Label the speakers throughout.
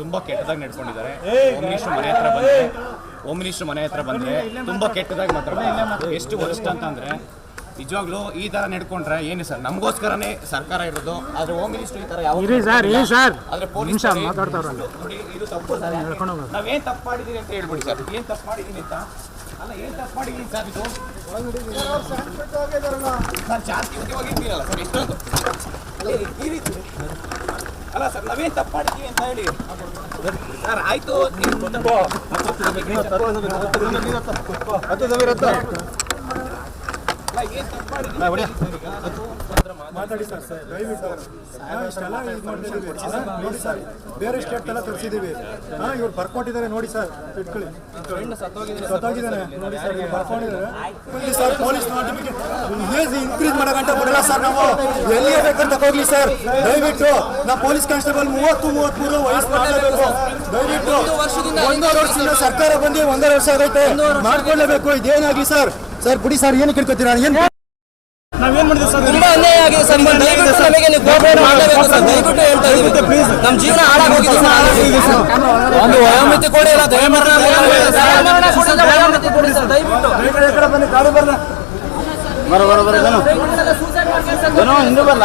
Speaker 1: ತುಂಬಾ ಕೆಟ್ಟದಾಗಿ ನಡ್ಕೊಂಡಿದ್ದಾರೆ. Home minister ಮನೆ ಹತ್ರ ಬಂದ್ರೆ ಹೋಮ್ ಮಿನಿಸ್ಟರ್ ಮನೆ ಹತ್ರ ಬಂದ್ರೆ ತುಂಬಾ ಕೆಟ್ಟದಾಗಿ ಮಾತಾಡ್ತಾರೆ. ಎಷ್ಟು ವರ್ಷ ಅಂತಂದ್ರೆ ನಿಜವಾಗ್ಲೂ ಈ ತರ ನಡ್ಕೊಂಡ್ರೆ ಏನು ಸರ್? ನಮಗೋಸ್ಕರನೇ ಸರ್ಕಾರ ಇರೋದು ಆದ್ರೆ ಹೋಮ್ ಮಿನಿಸ್ಟರ್ ಈ ತರ ಯಾವ ಆದ್ರೆ ಪೊಲೀಸ್ ಇದು ತಪ್ಪು ಸರ್. ನಾವೇನ್ ತಪ್ಪು ಮಾಡಿದೀನಿ ಅಂತ ಹೇಳ್ಬಿಡಿ ಸರ್. ಏನು ತಪ್ಪು ಮಾಡಿದೀನಿ ಅಂತ? ಅಲ್ಲ ಏನು ತಪ್ಪು ಮಾಡಿದೀನಿ ಸರ್ ಇದು? ಸರ್ ಹೋಗಿ ಹೋಗಿದ್ದೀರಲ್ಲ ಸರ್ ಇಷ್ಟೊಂದು. ಈ ರೀತಿ. ಅಲ್ಲ ಸರ್ ನಾವೇನ್ ತಪ್ಪು ಅಂತ ಹೇಳಿ. ಸರ್ ಆಯ್ತು ನೀವು ಅಲ್ಲ, ಏನ್ ತಪ್ಪು
Speaker 2: ಮಾತಾಡಿ ಸರ್ ದಯವಿಟ್ಟು. ನಾವು ಇಷ್ಟೆಲ್ಲ ಇದು ಮಾಡ್ತಿದ್ದೀವಿ ಸರ್, ನೋಡಿ ಸರ್ ಬೇರೆ ಸ್ಟೇಟ್ ಎಲ್ಲ ತರಿಸಿದ್ದೀವಿ ಹಾಂ ಇವ್ರು ಬರ್ಕೊಟ್ಟಿದ್ದಾರೆ ನೋಡಿ ಸರ್ ಇಟ್ಕೊಳ್ಳಿ. ಸತ್ತೋಗಿದ್ದಾನೆ ನೋಡಿ ಸರ್ ಇವ್ರು ಬರ್ಕೊಂಡಿದ್ದಾರೆ. Sir police notification age increase ಮಾಡೋಕ್ಕಂತ ಗಂಟೆ ಸರ್ ನಾವು. ಎಲ್ಲಿಗೆ ಬೇಕಂತ ಹೋಗ್ಲಿ ಸರ್. ದಯವಿಟ್ಟು ನಾ ಪೊಲೀಸ್ ಕಾನ್ಸ್ಟೇಬಲ್ ಮೂವತ್ತು ಮೂವತ್ಮೂರು ವಯಸ್ಸು ಮಾಡಲೇಬೇಕು. ದಯವಿಟ್ಟು ಒಂದೂವರೆ ವರ್ಷದಿಂದ ಸರ್ಕಾರ ಬಂದು ಒಂದೂವರೆ ವರ್ಷ ಆಗೈತೆ. ಮಾಡ್ಕೊಳ್ಳೇಬೇಕು. ಇದೇನಾಗಿ ಸರ್. ಸರ್ ಬಿಡಿ ಸರ್ ಏನು ಕೇಳ್ಕೊತೀರಾ ಏನು ನಾವೇನ್ ಮಾಡಿದ್ವಿ ಸರ್
Speaker 3: ತುಂಬಾ ಅನ್ಯಾಯ ಆಗಿದೆ ಸರ್ ನೀವು ದಯವಿಟ್ಟು ನಮಗೆ ನೀವು ಕೋಪರೇಟ್ ಮಾಡಬೇಕು ಸರ್ ದಯವಿಟ್ಟು ಹೇಳ್ತಾ ಇದೀವಿ ನಮ್ಮ ಜೀವನ ಹಾಳಾಗೋಗಿದೆ ಸರ್ ಒಂದು ವಯೋಮಿತಿ ಕೊಡಿ ಇಲ್ಲ ದಯಮರಣ
Speaker 4: ಬರ ಬರ ಬರ ಜನ ಹಿಂದೆ ಬರಲ್ಲ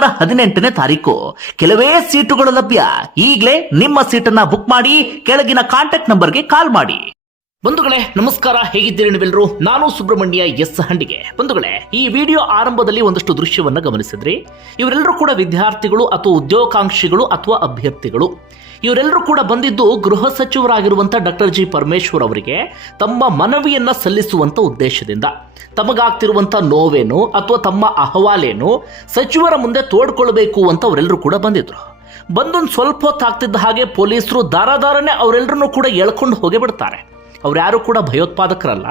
Speaker 5: ಹದಿನೆಂಟನೇ ತಾರೀಕು. ಕೆಲವೇ ಸೀಟುಗಳು ಲಭ್ಯ. ಈಗಲೇ ನಿಮ್ಮ ಸೀಟನ್ನ ಬುಕ್ ಮಾಡಿ, ಕೆಳಗಿನ ಕಾಂಟ್ಯಾಕ್ಟ್ ನಂಬರ್ಗೆ ಕಾಲ್ ಮಾಡಿ. ಬಂಧುಗಳೇ, ನಮಸ್ಕಾರ. ಹೇಗಿದ್ದೀರಿ ನೀವೆಲ್ಲರೂ? ನಾನು ಸುಬ್ರಹ್ಮಣ್ಯ ಎಸ್ ಹಂಡಿಗೆ. ಬಂಧುಗಳೇ, ಈ ವಿಡಿಯೋ ಆರಂಭದಲ್ಲಿ ಒಂದಷ್ಟು ದೃಶ್ಯವನ್ನ ಗಮನಿಸಿದ್ರಿ. ಇವರೆಲ್ಲರೂ ಕೂಡ ವಿದ್ಯಾರ್ಥಿಗಳು ಅಥವಾ ಉದ್ಯೋಗಾಂಕ್ಷಿಗಳು ಅಥವಾ ಅಭ್ಯರ್ಥಿಗಳು. ಇವರೆಲ್ಲರೂ ಕೂಡ ಬಂದಿದ್ದು ಗೃಹ ಸಚಿವರಾಗಿರುವಂಥ ಡಾಕ್ಟರ್ ಜಿ ಪರಮೇಶ್ವರ್ ಅವರಿಗೆ ತಮ್ಮ ಮನವಿಯನ್ನ ಸಲ್ಲಿಸುವಂತ ಉದ್ದೇಶದಿಂದ. ತಮಗಾಗ್ತಿರುವಂತ ನೋವೇನು ಅಥವಾ ತಮ್ಮ ಅಹವಾಲೇನು ಸಚಿವರ ಮುಂದೆ ತೋಡ್ಕೊಳ್ಬೇಕು ಅಂತ ಅವರೆಲ್ಲರೂ ಕೂಡ ಬಂದಿದ್ರು. ಬಂದೊಂದು ಸ್ವಲ್ಪ ಹೊತ್ತಾಗ್ತಿದ್ದ ಹಾಗೆ ಪೊಲೀಸರು ದಾರ ದಾರನೇ ಅವರೆಲ್ಲರನ್ನೂ ಕೂಡ ಎಳ್ಕೊಂಡು ಹೋಗಿ ಬಿಡ್ತಾರೆ. ಯಾರು ಕೂಡ ಭಯೋತ್ಪಾದಕರಲ್ಲ,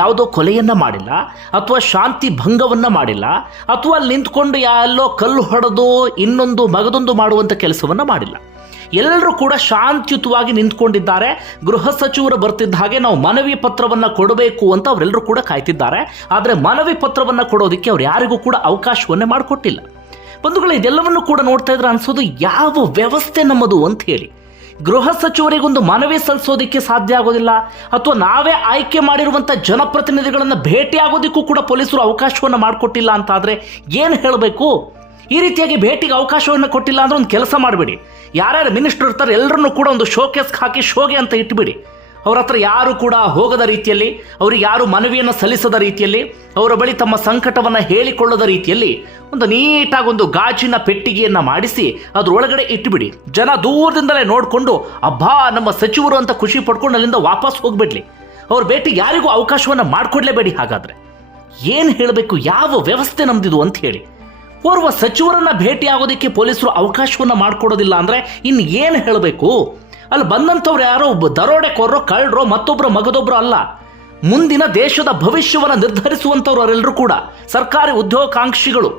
Speaker 5: ಯಾವುದೋ ಕೊಲೆಯನ್ನು ಮಾಡಿಲ್ಲ, ಅಥವಾ ಶಾಂತಿ ಭಂಗವನ್ನು ಮಾಡಿಲ್ಲ, ಅಥವಾ ನಿಂತ್ಕೊಂಡು ಎಲ್ಲೋ ಕಲ್ಲು ಹೊಡೆದು ಇನ್ನೊಂದು ಮಗದೊಂದು ಮಾಡುವಂಥ ಕೆಲಸವನ್ನು ಮಾಡಿಲ್ಲ. ಎಲ್ಲರೂ ಕೂಡ ಶಾಂತಿಯುತವಾಗಿ ನಿಂತ್ಕೊಂಡಿದ್ದಾರೆ, ಗೃಹ ಸಚಿವರು ಬರ್ತಿದ್ದ ಹಾಗೆ ನಾವು ಮನವಿ ಪತ್ರವನ್ನು ಕೊಡಬೇಕು ಅಂತ ಅವರೆಲ್ಲರೂ ಕೂಡ ಕಾಯ್ತಿದ್ದಾರೆ, ಆದರೆ ಮನವಿ ಪತ್ರವನ್ನು ಕೊಡೋದಕ್ಕೆ ಅವ್ರು ಯಾರಿಗೂ ಕೂಡ ಅವಕಾಶವನ್ನೇ ಮಾಡಿಕೊಟ್ಟಿಲ್ಲ. ಬಂಧುಗಳು, ಇದೆಲ್ಲವನ್ನು ಕೂಡ ನೋಡ್ತಾ ಇದ್ರೆ ಅನ್ಸೋದು ಯಾವ ವ್ಯವಸ್ಥೆ ನಮ್ಮದು ಅಂತ ಹೇಳಿ. ಗೃಹ ಸಚಿವರಿಗೊಂದು ಮನವಿ ಸಲ್ಲಿಸೋದಕ್ಕೆ ಸಾಧ್ಯ ಆಗೋದಿಲ್ಲ ಅಥವಾ ನಾವೇ ಆಯ್ಕೆ ಮಾಡಿರುವಂಥ ಜನಪ್ರತಿನಿಧಿಗಳನ್ನು ಭೇಟಿಯಾಗೋದಕ್ಕೂ ಕೂಡ ಪೊಲೀಸರು ಅವಕಾಶವನ್ನು ಮಾಡಿಕೊಟ್ಟಿಲ್ಲ ಅಂತಾದರೆ ಏನು ಹೇಳಬೇಕು? ಈ ರೀತಿಯಾಗಿ ಭೇಟಿಗೆ ಅವಕಾಶವನ್ನು ಕೊಟ್ಟಿಲ್ಲ ಅಂದ್ರೆ ಒಂದು ಕೆಲಸ ಮಾಡಬೇಡಿ. ಯಾರ್ಯಾರು ಮಿನಿಸ್ಟರ್ ಇರ್ತಾರೆ ಎಲ್ಲರನ್ನೂ ಕೂಡ ಒಂದು ಶೋಕೇಸ್ ಹಾಕಿ ಶೋಗೆ ಅಂತ ಇಟ್ಬಿಡಿ. ಅವ್ರ ಹತ್ರ ಯಾರು ಕೂಡ ಹೋಗದ ರೀತಿಯಲ್ಲಿ ಅವ್ರಿಗೆ ಯಾರು ಮನವಿಯನ್ನು ಸಲ್ಲಿಸದ ರೀತಿಯಲ್ಲಿ, ಅವರ ಬಳಿ ತಮ್ಮ ಸಂಕಟವನ್ನು ಹೇಳಿಕೊಳ್ಳದ ರೀತಿಯಲ್ಲಿ ಒಂದು ನೀಟಾಗಿ ಒಂದು ಗಾಜಿನ ಪೆಟ್ಟಿಗೆಯನ್ನ ಮಾಡಿಸಿ ಅದರೊಳಗಡೆ ಇಟ್ಟುಬಿಡಿ ಜನ ದೂರದಿಂದಲೇ ನೋಡಿಕೊಂಡು, ಅಬ್ಬಾ, ನಮ್ಮ ಸಚಿವರು ಅಂತ ಖುಷಿ ಪಡ್ಕೊಂಡು ಅಲ್ಲಿಂದ ವಾಪಸ್ ಹೋಗ್ಬಿಡ್ಲಿ. ಅವ್ರ ಭೇಟಿ ಯಾರಿಗೂ ಅವಕಾಶವನ್ನು ಮಾಡಿಕೊಡ್ಲೇಬೇಡಿ ಹಾಗಾದ್ರೆ. ಏನು ಹೇಳಬೇಕು, ಯಾವ ವ್ಯವಸ್ಥೆ ನಮ್ದಿದು? ಅಂತ ಹೇಳಿ. ಓರ್ವ ಸಚಿವರನ್ನ ಭೇಟಿ ಆಗೋದಕ್ಕೆ ಪೊಲೀಸರು ಅವಕಾಶವನ್ನ ಮಾಡಿಕೊಡೋದಿಲ್ಲ ಅಂದ್ರೆ ಇನ್ನು ಏನು ಹೇಳಬೇಕು? ಅಲ್ಲಿ ಬಂದಂಥವ್ರು ಯಾರೋ ಒಬ್ಬ ದರೋಡೆ ದರೋಡೆಕೋರರೋ, ಕಳ್ಳರೋ ಮತ್ತೊಬ್ಬರು ಮಗದೊಬ್ಬರು ಅಲ್ಲ. ಮುಂದಿನ ದೇಶದ ಭವಿಷ್ಯವನ್ನು ನಿರ್ಧರಿಸುವಂಥವ್ರು ಅವರೆಲ್ಲರೂ ಕೂಡ ಸರ್ಕಾರಿ ಉದ್ಯೋಗಾಂಕ್ಷಿಗಳು.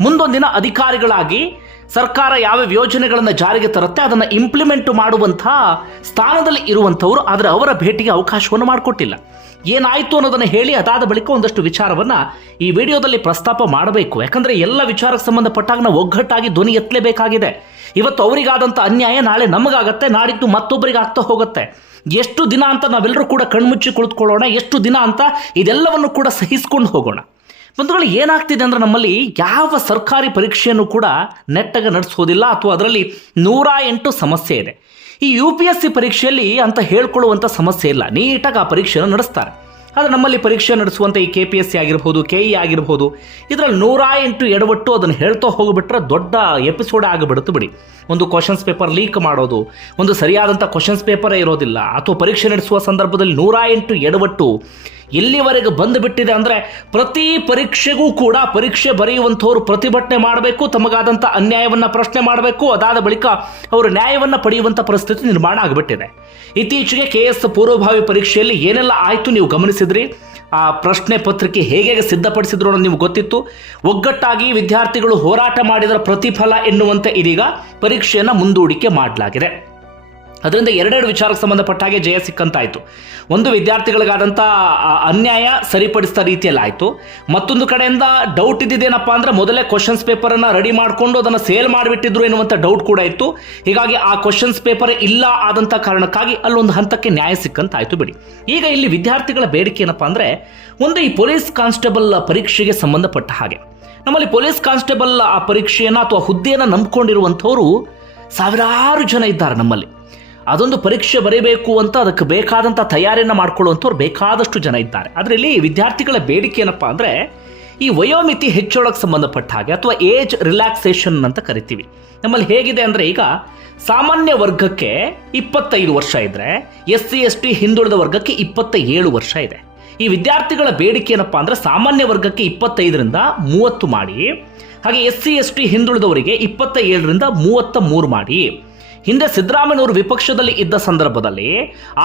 Speaker 5: ಮುಂದೊಂದಿನ ಅಧಿಕಾರಿಗಳಾಗಿ ಸರ್ಕಾರ ಯಾವ ಯೋಜನೆಗಳನ್ನು ಜಾರಿಗೆ ತರುತ್ತೆ, ಅದನ್ನು ಇಂಪ್ಲಿಮೆಂಟ್ ಮಾಡುವಂಥ ಸ್ಥಾನದಲ್ಲಿ ಇರುವಂಥವ್ರು, ಆದರೆ ಅವರ ಭೇಟಿಗೆ ಅವಕಾಶವನ್ನು ಮಾಡಿಕೊಟ್ಟಿಲ್ಲ. ಏನಾಯಿತು ಅನ್ನೋದನ್ನು ಹೇಳಿ ಅದಾದ ಬಳಿಕ ಒಂದಷ್ಟು ವಿಚಾರವನ್ನು ಈ ವಿಡಿಯೋದಲ್ಲಿ ಪ್ರಸ್ತಾಪ ಮಾಡಬೇಕು. ಯಾಕಂದರೆ ಎಲ್ಲ ವಿಚಾರಕ್ಕೆ ಸಂಬಂಧಪಟ್ಟಾಗ ನಾವು ಒಗ್ಗಟ್ಟಾಗಿ ಧ್ವನಿ ಎತ್ತಲೇಬೇಕಾಗಿದೆ. ಇವತ್ತು ಅವರಿಗಾದಂಥ ಅನ್ಯಾಯ ನಾಳೆ ನಮಗಾಗತ್ತೆ, ನಾಡಿದ್ದು ಮತ್ತೊಬ್ಬರಿಗೆ ಆಗ್ತಾ ಹೋಗುತ್ತೆ. ಎಷ್ಟು ದಿನ ಅಂತ ನಾವೆಲ್ಲರೂ ಕೂಡ ಕಣ್ಮುಚ್ಚಿ ಕುಳಿತುಕೊಳ್ಳೋಣ, ಎಷ್ಟು ದಿನ ಅಂತ ಇದೆಲ್ಲವನ್ನು ಕೂಡ ಸಹಿಸ್ಕೊಂಡು ಹೋಗೋಣ. ಬಂಧುಗಳು, ಏನಾಗ್ತಿದೆ ಅಂದರೆ ನಮ್ಮಲ್ಲಿ ಯಾವ ಸರ್ಕಾರಿ ಪರೀಕ್ಷೆಯನ್ನು ಕೂಡ ನೆಟ್ಟಾಗ ನಡೆಸೋದಿಲ್ಲ, ಅಥವಾ ಅದರಲ್ಲಿ ನೂರ ಎಂಟು ಸಮಸ್ಯೆ ಇದೆ. ಈ ಯು ಪಿ ಎಸ್ ಸಿ ಪರೀಕ್ಷೆಯಲ್ಲಿ ಅಂತ ಹೇಳ್ಕೊಳ್ಳುವಂಥ ಸಮಸ್ಯೆ ಇಲ್ಲ. ನೀಟಾಗಿ ಆ ಪರೀಕ್ಷೆಯನ್ನು ನಡೆಸ್ತಾರೆ. ಆದರೆ ನಮ್ಮಲ್ಲಿ ಪರೀಕ್ಷೆ ನಡೆಸುವಂಥ ಈ ಕೆ ಪಿ ಎಸ್ ಸಿ ಆಗಿರ್ಬೋದು ಕೆ ಇ ಆಗಿರ್ಬೋದು, ಇದರಲ್ಲಿ ನೂರ ಎಂಟು ಎಡವಟ್ಟು ಅದನ್ನು ಹೇಳ್ತಾ ಹೋಗಿಬಿಟ್ರೆ ದೊಡ್ಡ ಎಪಿಸೋಡ್ ಆಗಿಬಿಡುತ್ತೆ ಬಿಡಿ. ಒಂದು ಕ್ವಶನ್ಸ್ ಪೇಪರ್ ಲೀಕ್ ಮಾಡೋದು, ಒಂದು ಸರಿಯಾದಂಥ ಕ್ವಶನ್ಸ್ ಪೇಪರೇ ಇರೋದಿಲ್ಲ. ಅಥವಾ ಪರೀಕ್ಷೆ ನಡೆಸುವ ಸಂದರ್ಭದಲ್ಲಿ ನೂರ ಎಂಟು ಎಡವಟ್ಟು ಎಲ್ಲಿವರೆಗೆ ಬಂದುಬಿಟ್ಟಿದೆ ಅಂದರೆ ಪ್ರತಿ ಪರೀಕ್ಷೆಗೂ ಕೂಡ ಪರೀಕ್ಷೆ ಬರೆಯುವಂಥವ್ರು ಪ್ರತಿಭಟನೆ ಮಾಡಬೇಕು ತಮಗಾದಂಥ ಅನ್ಯಾಯವನ್ನು ಪ್ರಶ್ನೆ ಮಾಡಬೇಕು, ಅದಾದ ಬಳಿಕ ಅವರು ನ್ಯಾಯವನ್ನು ಪಡೆಯುವಂಥ ಪರಿಸ್ಥಿತಿ ನಿರ್ಮಾಣ ಆಗಿಬಿಟ್ಟಿದೆ. ಇತ್ತೀಚೆಗೆ ಕೆ ಎಸ್ ಪೂರ್ವಭಾವಿ ಪರೀಕ್ಷೆಯಲ್ಲಿ ಏನೆಲ್ಲ ಆಯಿತು ನೀವು ಗಮನಿಸಿದ್ರಿ? ಆ ಪ್ರಶ್ನೆ ಪತ್ರಿಕೆ ಹೇಗೆ ಸಿದ್ಧಪಡಿಸಿದ್ರು ಅನ್ನೋದು ನಿಮ್ಗೆ ಗೊತ್ತಿತ್ತು. ಒಗ್ಗಟ್ಟಾಗಿ ವಿದ್ಯಾರ್ಥಿಗಳು ಹೋರಾಟ ಮಾಡಿದರ ಪ್ರತಿಫಲ ಎನ್ನುವಂತೆ ಇದೀಗ ಪರೀಕ್ಷೆಯನ್ನು ಮುಂದೂಡಿಕೆ ಮಾಡಲಾಗಿದೆ. ಅದರಿಂದ ಎರಡೆರಡು ವಿಚಾರಕ್ಕೆ ಸಂಬಂಧಪಟ್ಟ ಹಾಗೆ ಜಯ ಸಿಕ್ಕಂತಾಯಿತು. ಒಂದು ವಿದ್ಯಾರ್ಥಿಗಳಿಗಾದಂಥ ಅನ್ಯಾಯ ಸರಿಪಡಿಸಿದ ರೀತಿಯಲ್ಲಿ ಆಯಿತು ಮತ್ತೊಂದು ಕಡೆಯಿಂದ ಡೌಟ್ ಇದ್ದಿದ್ದೇನಪ್ಪ ಅಂದರೆ ಮೊದಲೇ ಕ್ವಶನ್ಸ್ ಪೇಪರನ್ನು ರೆಡಿ ಮಾಡಿಕೊಂಡು ಅದನ್ನು ಸೇಲ್ ಮಾಡಿಬಿಟ್ಟಿದ್ರು ಎನ್ನುವಂಥ ಡೌಟ್ ಕೂಡ ಇತ್ತು. ಹೀಗಾಗಿ ಆ ಕ್ವಶನ್ಸ್ ಪೇಪರ್ ಇಲ್ಲ ಆದಂಥ ಕಾರಣಕ್ಕಾಗಿ ಅಲ್ಲೊಂದು ಹಂತಕ್ಕೆ ನ್ಯಾಯ ಸಿಕ್ಕಂತಾಯಿತು ಬಿಡಿ. ಈಗ ಇಲ್ಲಿ ವಿದ್ಯಾರ್ಥಿಗಳ ಬೇಡಿಕೆ ಏನಪ್ಪ ಅಂದರೆ, ಒಂದು ಈ ಪೊಲೀಸ್ ಕಾನ್ಸ್ಟೇಬಲ್ ಪರೀಕ್ಷೆಗೆ ಸಂಬಂಧಪಟ್ಟ ಹಾಗೆ. ನಮ್ಮಲ್ಲಿ ಪೊಲೀಸ್ ಕಾನ್ಸ್ಟೇಬಲ್ ಆ ಪರೀಕ್ಷೆಯನ್ನು ಅಥವಾ ಹುದ್ದೆಯನ್ನು ನಂಬಿಕೊಂಡಿರುವಂಥವರು ಸಾವಿರಾರು ಜನ ಇದ್ದಾರೆ ನಮ್ಮಲ್ಲಿ. ಅದೊಂದು ಪರೀಕ್ಷೆ ಬರೀಬೇಕು ಅಂತ ಅದಕ್ಕೆ ಬೇಕಾದಂಥ ತಯಾರಿಯನ್ನು ಮಾಡ್ಕೊಳ್ಳುವಂಥವ್ರು ಬೇಕಾದಷ್ಟು ಜನ ಇದ್ದಾರೆ. ಅದರಲ್ಲಿ ವಿದ್ಯಾರ್ಥಿಗಳ ಬೇಡಿಕೆ ಏನಪ್ಪ ಅಂದರೆ ಈ ವಯೋಮಿತಿ ಹೆಚ್ಚಳಕ್ಕೆ ಸಂಬಂಧಪಟ್ಟ ಹಾಗೆ ಅಥವಾ ಏಜ್ ರಿಲ್ಯಾಕ್ಸೇಷನ್ ಅಂತ ಕರಿತೀವಿ. ನಮ್ಮಲ್ಲಿ ಹೇಗಿದೆ ಅಂದರೆ ಈಗ ಸಾಮಾನ್ಯ ವರ್ಗಕ್ಕೆ ಇಪ್ಪತ್ತೈದು ವರ್ಷ ಇದ್ದರೆ ಎಸ್ ಸಿ ಎಸ್ ಟಿ ಹಿಂದುಳಿದ ವರ್ಗಕ್ಕೆ ಇಪ್ಪತ್ತ ಏಳು ವರ್ಷ ಇದೆ. ಈ ವಿದ್ಯಾರ್ಥಿಗಳ ಬೇಡಿಕೆ ಏನಪ್ಪ ಅಂದರೆ ಸಾಮಾನ್ಯ ವರ್ಗಕ್ಕೆ ಇಪ್ಪತ್ತೈದರಿಂದ ಮೂವತ್ತು ಮಾಡಿ, ಹಾಗೆ ಎಸ್ ಸಿ ಎಸ್ ಟಿ ಹಿಂದುಳಿದವರಿಗೆ ಇಪ್ಪತ್ತ ಏಳರಿಂದ ಮೂವತ್ತ ಮೂರು ಮಾಡಿ. ಹಿಂದೆ ಸಿದ್ದರಾಮಯ್ಯನವರು ವಿಪಕ್ಷದಲ್ಲಿ ಇದ್ದ ಸಂದರ್ಭದಲ್ಲಿ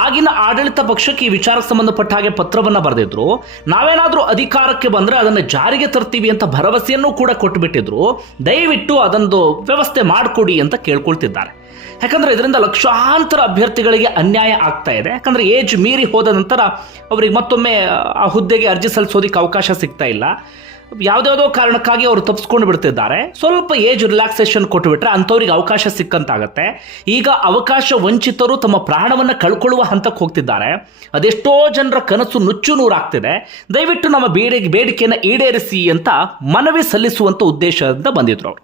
Speaker 5: ಆಗಿನ ಆಡಳಿತ ಪಕ್ಷಕ್ಕೆ ಈ ವಿಚಾರಕ್ಕೆ ಸಂಬಂಧಪಟ್ಟ ಹಾಗೆ ಪತ್ರವನ್ನು ಬರೆದಿದ್ರು. ನಾವೇನಾದರೂ ಅಧಿಕಾರಕ್ಕೆ ಬಂದರೆ ಅದನ್ನು ಜಾರಿಗೆ ತರ್ತೀವಿ ಅಂತ ಭರವಸೆಯನ್ನು ಕೂಡ ಕೊಟ್ಟುಬಿಟ್ಟಿದ್ರು ದಯವಿಟ್ಟು ಅದೊಂದು ವ್ಯವಸ್ಥೆ ಮಾಡಿಕೊಡಿ ಅಂತ ಕೇಳ್ಕೊಳ್ತಿದ್ದಾರೆ. ಯಾಕಂದ್ರೆ ಇದರಿಂದ ಲಕ್ಷಾಂತರ ಅಭ್ಯರ್ಥಿಗಳಿಗೆ ಅನ್ಯಾಯ ಆಗ್ತಾ ಇದೆ. ಯಾಕಂದ್ರೆ ಏಜ್ ಮೀರಿ ಹೋದ ನಂತರ ಅವರಿಗೆ ಮತ್ತೊಮ್ಮೆ ಆ ಹುದ್ದೆಗೆ ಅರ್ಜಿ ಸಲ್ಲಿಸೋದಕ್ಕೆ ಅವಕಾಶ ಸಿಗ್ತಾ ಇಲ್ಲ. ಯಾವುದ್ಯಾವುದೋ ಕಾರಣಕ್ಕಾಗಿ ಅವರು ತಪ್ಪಿಸ್ಕೊಂಡು ಬಿಡ್ತಿದ್ದಾರೆ. ಸ್ವಲ್ಪ ಏಜ್ ರಿಲ್ಯಾಕ್ಸೇಷನ್ ಕೊಟ್ಟುಬಿಟ್ರೆ ಅಂಥವ್ರಿಗೆ ಅವಕಾಶ ಸಿಕ್ಕಂತಾಗತ್ತೆ. ಈಗ ಅವಕಾಶ ವಂಚಿತರು ತಮ್ಮ ಪ್ರಾಣವನ್ನು ಕಳ್ಕೊಳ್ಳುವ ಹಂತಕ್ಕೆ ಹೋಗ್ತಿದ್ದಾರೆ. ಅದೆಷ್ಟೋ ಜನರ ಕನಸು ನುಚ್ಚು ನೂರಾಗ್ತಿದೆ. ದಯವಿಟ್ಟು ನಮ್ಮ ಬೇಡಿ, ಬೇಡಿಕೆಯನ್ನು ಈಡೇರಿಸಿ ಅಂತ ಮನವಿ ಸಲ್ಲಿಸುವಂಥ ಉದ್ದೇಶದಿಂದ ಬಂದಿದ್ರು. ಅವರು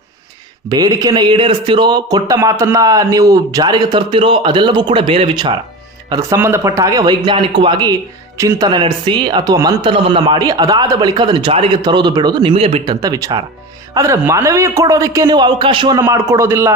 Speaker 5: ಬೇಡಿಕೆಯನ್ನು ಈಡೇರಿಸ್ತಿರೋ, ಕೊಟ್ಟ ಮಾತನ್ನ ನೀವು ಜಾರಿಗೆ ತರ್ತಿರೋ ಅದೆಲ್ಲವೂ ಕೂಡ ಬೇರೆ ವಿಚಾರ. ಅದಕ್ಕೆ ಸಂಬಂಧಪಟ್ಟ ಹಾಗೆ ವೈಜ್ಞಾನಿಕವಾಗಿ ಚಿಂತನೆ ನಡೆಸಿ ಅಥವಾ ಮಂಥನವನ್ನು ಮಾಡಿ ಅದಾದ ಬಳಿಕ ಅದನ್ನು ಜಾರಿಗೆ ತರೋದು ಬಿಡೋದು ನಿಮಗೆ ಬಿಟ್ಟಂಥ ವಿಚಾರ. ಆದರೆ ಮನವಿ ಕೊಡೋದಕ್ಕೆ ನೀವು ಅವಕಾಶವನ್ನು ಮಾಡಿಕೊಡೋದಿಲ್ಲ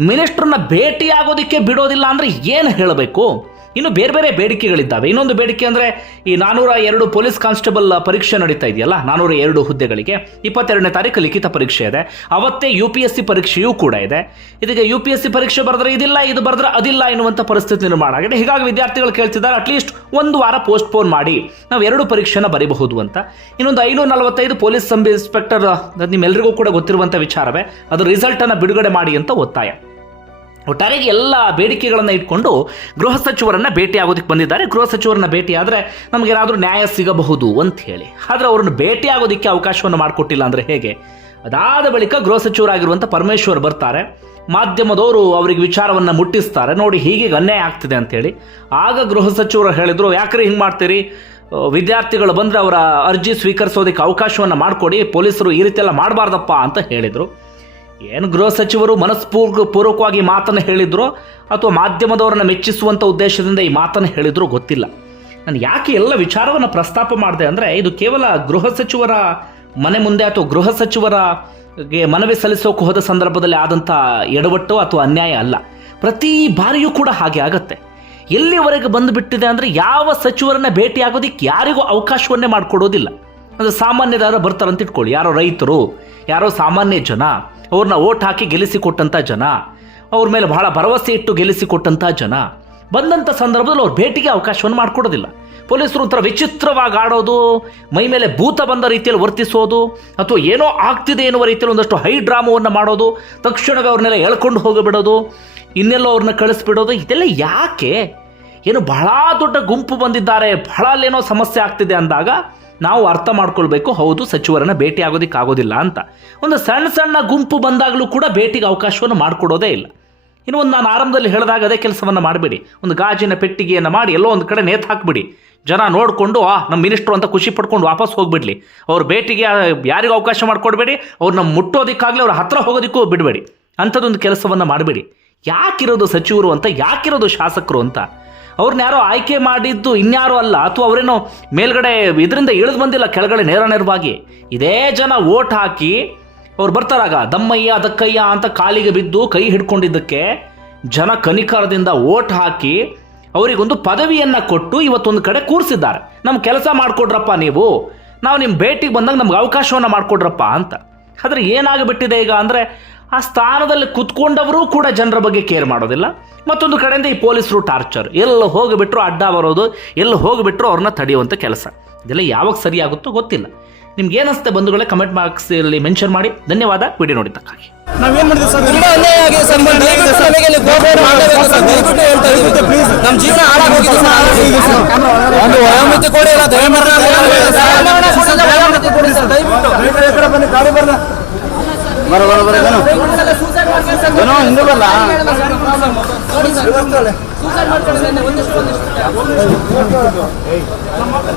Speaker 5: ಮಿನಿಸ್ಟ್ರನ್ನ ಭೇಟಿಯಾಗೋದಕ್ಕೆ ಬಿಡೋದಿಲ್ಲ ಅಂದರೆ ಏನು ಹೇಳಬೇಕು? ಇನ್ನು ಬೇರೆ ಬೇರೆ ಬೇಡಿಕೆಗಳಿದ್ದಾವೆ. ಇನ್ನೊಂದು ಬೇಡಿಕೆ ಅಂದರೆ ಈ ನಾನೂರ ಎರಡು ಪೊಲೀಸ್ ಕಾನ್ಸ್ಟೇಬಲ್ ಪರೀಕ್ಷೆ ನಡೀತಾ ಇದೆಯಲ್ಲ, ನಾನೂರ ಎರಡು ಹುದ್ದೆಗಳಿಗೆ. ಇಪ್ಪತ್ತೆರಡನೇ ತಾರೀಕು ಲಿಖಿತ ಪರೀಕ್ಷೆ ಇದೆ. ಅವತ್ತೇ ಯು ಪಿ ಎಸ್ ಸಿ ಪರೀಕ್ಷೆಯೂ ಕೂಡ ಇದೆ. ಇದಕ್ಕೆ ಯು ಪಿ ಎಸ್ ಸಿ ಪರೀಕ್ಷೆ ಬರೆದ್ರೆ ಇದಿಲ್ಲ, ಇದು ಬರೆದ್ರೆ ಅದಿಲ್ಲ ಎನ್ನುವಂಥ ಪರಿಸ್ಥಿತಿ ನಿರ್ಮಾಣ ಆಗಿದೆ. ಹೀಗಾಗಿ ವಿದ್ಯಾರ್ಥಿಗಳು ಕೇಳ್ತಿದ್ದಾರೆ ಅಟ್ಲೀಸ್ಟ್ ಒಂದು ವಾರ ಪೋಸ್ಟ್ಪೋನ್ ಮಾಡಿ, ನಾವು ಎರಡು ಪರೀಕ್ಷೆನ ಬರೀಬಹುದು ಅಂತ. ಇನ್ನೊಂದು ಐನೂರ ನಲವತ್ತೈದು ಪೊಲೀಸ್ ಸಬ್ ಇನ್ಸ್ಪೆಕ್ಟರ್ ನಿಮ್ಮೆಲ್ಲರಿಗೂ ಕೂಡ ಗೊತ್ತಿರುವಂಥ ವಿಚಾರವೇ, ಅದು ರಿಸಲ್ಟನ್ನು ಬಿಡುಗಡೆ ಮಾಡಿ ಅಂತ ಒತ್ತಾಯ. ಒಟ್ಟಾರೆಯಾಗಿ ಎಲ್ಲ ಬೇಡಿಕೆಗಳನ್ನು ಇಟ್ಕೊಂಡು ಗೃಹ ಸಚಿವರನ್ನ ಭೇಟಿಯಾಗೋದಕ್ಕೆ ಬಂದಿದ್ದಾರೆ. ಗೃಹ ಸಚಿವರನ್ನ ಭೇಟಿ ಆದರೆ ನಮಗೇನಾದರೂ ನ್ಯಾಯ ಸಿಗಬಹುದು ಅಂತ ಹೇಳಿ. ಆದರೆ ಅವರನ್ನು ಭೇಟಿಯಾಗೋದಕ್ಕೆ ಅವಕಾಶವನ್ನು ಮಾಡಿಕೊಟ್ಟಿಲ್ಲ ಅಂದರೆ ಹೇಗೆ? ಅದಾದ ಬಳಿಕ ಗೃಹ ಸಚಿವರಾಗಿರುವಂಥ ಪರಮೇಶ್ವರ್ ಬರ್ತಾರೆ. ಮಾಧ್ಯಮದವರು ಅವರಿಗೆ ವಿಚಾರವನ್ನು ಮುಟ್ಟಿಸ್ತಾರೆ. ನೋಡಿ ಹೀಗೆ ಅನ್ಯಾಯ ಆಗ್ತಿದೆ ಅಂತೇಳಿ ಆಗ ಗೃಹ ಸಚಿವರು ಹೇಳಿದರು, ಯಾಕ್ರಿ ಹಿಂಗೆ ಮಾಡ್ತೀರಿ? ವಿದ್ಯಾರ್ಥಿಗಳು ಬಂದರೆ ಅವರ ಅರ್ಜಿ ಸ್ವೀಕರಿಸೋದಕ್ಕೆ ಅವಕಾಶವನ್ನು ಮಾಡಿಕೊಡಿ. ಪೊಲೀಸರು ಈ ರೀತಿ ಎಲ್ಲ ಮಾಡಬಾರ್ದಪ್ಪ ಅಂತ ಹೇಳಿದರು. ಏನು ಗೃಹ ಸಚಿವರು ಮನಸ್ಪೂರ್ವ ಪೂರ್ವಕವಾಗಿ ಮಾತನ್ನು ಹೇಳಿದ್ರು ಅಥವಾ ಮಾಧ್ಯಮದವರನ್ನು ಮೆಚ್ಚಿಸುವಂಥ ಉದ್ದೇಶದಿಂದ ಈ ಮಾತನ್ನು ಹೇಳಿದ್ರು ಗೊತ್ತಿಲ್ಲ. ನಾನು ಯಾಕೆ ಎಲ್ಲ ವಿಚಾರವನ್ನು ಪ್ರಸ್ತಾಪ ಮಾಡಿದೆ ಅಂದರೆ ಇದು ಕೇವಲ ಗೃಹ ಸಚಿವರ ಮನೆ ಮುಂದೆ ಅಥವಾ ಗೃಹ ಸಚಿವರಗೆ ಮನವಿ ಸಲ್ಲಿಸೋಕೆ ಹೋದ ಸಂದರ್ಭದಲ್ಲಿ ಆದಂಥ ಎಡವಟ್ಟು ಅಥವಾ ಅನ್ಯಾಯ ಅಲ್ಲ. ಪ್ರತಿ ಬಾರಿಯೂ ಕೂಡ ಹಾಗೆ ಆಗತ್ತೆ. ಎಲ್ಲಿವರೆಗೆ ಬಂದುಬಿಟ್ಟಿದೆ ಅಂದರೆ ಯಾವ ಸಚಿವರನ್ನ ಭೇಟಿಯಾಗೋದಕ್ಕೆ ಯಾರಿಗೂ ಅವಕಾಶವನ್ನೇ ಮಾಡಿಕೊಡೋದಿಲ್ಲ. ಅಂದರೆ ಸಾಮಾನ್ಯದಾರ ಬರ್ತಾರಂತ ಇಟ್ಕೊಳ್ಳಿ. ಯಾರೋ ರೈತರು, ಯಾರೋ ಸಾಮಾನ್ಯ ಜನ ಅವ್ರನ್ನ ಓಟ್ ಹಾಕಿ ಗೆಲ್ಲಿಸಿಕೊಟ್ಟಂಥ ಜನ, ಅವ್ರ ಮೇಲೆ ಬಹಳ ಭರವಸೆ ಇಟ್ಟು ಗೆಲ್ಲಿಸಿಕೊಟ್ಟಂಥ ಜನ ಬಂದಂಥ ಸಂದರ್ಭದಲ್ಲಿ ಅವ್ರ ಭೇಟಿಗೆ ಅವಕಾಶವನ್ನು ಮಾಡಿಕೊಡೋದಿಲ್ಲ. ಪೊಲೀಸರು ಒಂಥರ ವಿಚಿತ್ರವಾಗಿ ಆಡೋದು, ಮೈ ಮೇಲೆ ಭೂತ ಬಂದ ರೀತಿಯಲ್ಲಿ ವರ್ತಿಸೋದು, ಅಥವಾ ಏನೋ ಆಗ್ತಿದೆ ಎನ್ನುವ ರೀತಿಯಲ್ಲಿ ಒಂದಷ್ಟು ಹೈ ಡ್ರಾಮವನ್ನು ಮಾಡೋದು, ತಕ್ಷಣವೇ ಅವ್ರನ್ನೆಲ್ಲ ಎಳ್ಕೊಂಡು ಹೋಗಿಬಿಡೋದು, ಇನ್ನೆಲ್ಲೋ ಅವ್ರನ್ನ ಕಳಿಸ್ಬಿಡೋದು, ಇದೆಲ್ಲ ಯಾಕೆ? ಏನು ಬಹಳ ದೊಡ್ಡ ಗುಂಪು ಬಂದಿದ್ದಾರೆ, ಬಹಳ ಅಲ್ಲೇನೋ ಸಮಸ್ಯೆ ಆಗ್ತಿದೆ ಅಂದಾಗ ನಾವು ಅರ್ಥ ಮಾಡ್ಕೊಳ್ಬೇಕು, ಹೌದು, ಸಚಿವರನ್ನ ಭೇಟಿ ಆಗೋದಕ್ಕೆ ಆಗೋದಿಲ್ಲ ಅಂತ. ಒಂದು ಸಣ್ಣ ಸಣ್ಣ ಗುಂಪು ಬಂದಾಗಲೂ ಕೂಡ ಭೇಟಿಗೆ ಅವಕಾಶವನ್ನು ಮಾಡಿಕೊಡೋದೇ ಇಲ್ಲ. ಇನ್ನು ಒಂದು ನಾನು ಆರಂಭದಲ್ಲಿ ಹೇಳಿದಾಗ ಅದೇ ಕೆಲಸವನ್ನು ಮಾಡಬೇಡಿ. ಒಂದು ಗಾಜಿನ ಪೆಟ್ಟಿಗೆಯನ್ನು ಮಾಡಿ ಎಲ್ಲೋ ಒಂದು ಕಡೆ ನೇತು ಜನ ನೋಡಿಕೊಂಡು, ಆ ನಮ್ಮ ಮಿನಿಸ್ಟ್ರು ಅಂತ ಖುಷಿ ಪಡ್ಕೊಂಡು ವಾಪಸ್ ಹೋಗ್ಬಿಡ್ಲಿ. ಅವ್ರ ಭೇಟಿಗೆ ಯಾರಿಗೂ ಅವಕಾಶ ಮಾಡಿಕೊಡ್ಬೇಡಿ. ಅವ್ರನ್ನ ಮುಟ್ಟೋದಕ್ಕಾಗಲಿ ಅವ್ರ ಹತ್ರ ಹೋಗೋದಕ್ಕೂ ಬಿಡಬೇಡಿ. ಅಂಥದ್ದೊಂದು ಕೆಲಸವನ್ನು ಮಾಡಬೇಡಿ. ಯಾಕಿರೋದು ಸಚಿವರು ಅಂತ, ಯಾಕಿರೋದು ಶಾಸಕರು ಅಂತ? ಅವ್ರನ್ನ ಯಾರೋ ಆಯ್ಕೆ ಮಾಡಿದ್ದು ಇನ್ಯಾರೋ ಅಲ್ಲ. ಅಥವಾ ಅವರೇನೋ ಮೇಲ್ಗಡೆ ಇದರಿಂದ ಇಳಿದು ಬಂದಿಲ್ಲ ಕೆಳಗಡೆ ನೇರ ನೇರವಾಗಿ. ಇದೇ ಜನ ಓಟ್ ಹಾಕಿ ಅವ್ರು ಬರ್ತಾರಾಗ ದಮ್ಮಯ್ಯ ಅದಕ್ಕಯ್ಯ ಅಂತ ಕಾಲಿಗೆ ಬಿದ್ದು ಕೈ ಹಿಡ್ಕೊಂಡಿದ್ದಕ್ಕೆ ಜನ ಕನಿಕಾರದಿಂದ ಓಟ್ ಹಾಕಿ ಅವರಿಗೊಂದು ಪದವಿಯನ್ನು ಕೊಟ್ಟು ಇವತ್ತೊಂದು ಕಡೆ ಕೂರಿಸಿದ್ದಾರೆ. ನಮ್ಮ ಕೆಲಸ ಮಾಡಿಕೊಡ್ರಪ್ಪ ನೀವು. ನಾವು ನಿಮ್ಮ ಭೇಟಿಗೆ ಬಂದಾಗ ನಮ್ಗೆ ಅವಕಾಶವನ್ನು ಮಾಡಿಕೊಡ್ರಪ್ಪ ಅಂತ. ಆದರೆ ಏನಾಗಿಬಿಟ್ಟಿದೆ ಈಗ ಅಂದರೆ ಆ ಸ್ಥಾನದಲ್ಲಿ ಕುತ್ಕೊಂಡವರು ಕೂಡ ಜನರ ಬಗ್ಗೆ ಕೇರ್ ಮಾಡೋದಿಲ್ಲ ಮತ್ತೊಂದು ಕಡೆಯಿಂದ ಈ ಪೊಲೀಸರು ಟಾರ್ಚರ್ ಎಲ್ಲ ಹೋಗಿಬಿಟ್ರು ಅಡ್ಡ ಬರೋದು ಎಲ್ಲ ಹೋಗಿಬಿಟ್ರು ಅವ್ರನ್ನ ತಡೆಯುವಂಥ ಕೆಲಸ ಇದೆಲ್ಲ ಯಾವಾಗ ಸರಿಯಾಗುತ್ತೋ ಗೊತ್ತಿಲ್ಲ ನಿಮ್ಗೆ ಏನಿಸುತ್ತೆ ಬಂಧುಗಳೇ ಕಮೆಂಟ್ ಬಾಕ್ಸಲ್ಲಿ ಮೆನ್ಷನ್ ಮಾಡಿ ಧನ್ಯವಾದ ವಿಡಿಯೋ ನೋಡಿದ್ದಕ್ಕಾಗಿ
Speaker 4: ನಾವೇನ್ ಮಾಡಿದ್ವಿ ಸರ್
Speaker 3: ತುಂಬಾ ಅನ್ಯಾಯ ಆಗಿದೆ ಸರ್ ದಯವಿಟ್ಟು ನಮಗೆ ನೀವು ಕೋಆಪರೇಟ್ ಮಾಡಲೇಬೇಕು ಸರ್ ದಯವಿಟ್ಟು ಹೇಳ್ತಾ ಇದ್ದೀವಿ ನಮ್ಮ ಜೀವನ ಹಾಳಾಗೋಗಿದೆ ಸರ್ ಒಂದು ವಯೋಮಿತಿ ಕೊಡಿ ಇಲ್ಲ ದಯಮಾಡಿ ವಯೋಮಿತಿ ಕೊಡಿ ಸರ್ ದಯವಿಟ್ಟು
Speaker 4: ಈ ಕಡೆ ಬನ್ನಿ ಗಾಡಿ ಬರ್ಲ ಬರ ಬರೋ ಬರೋ ಏನೋ ಹಿಂದೆ ಬರ್ಲಾ?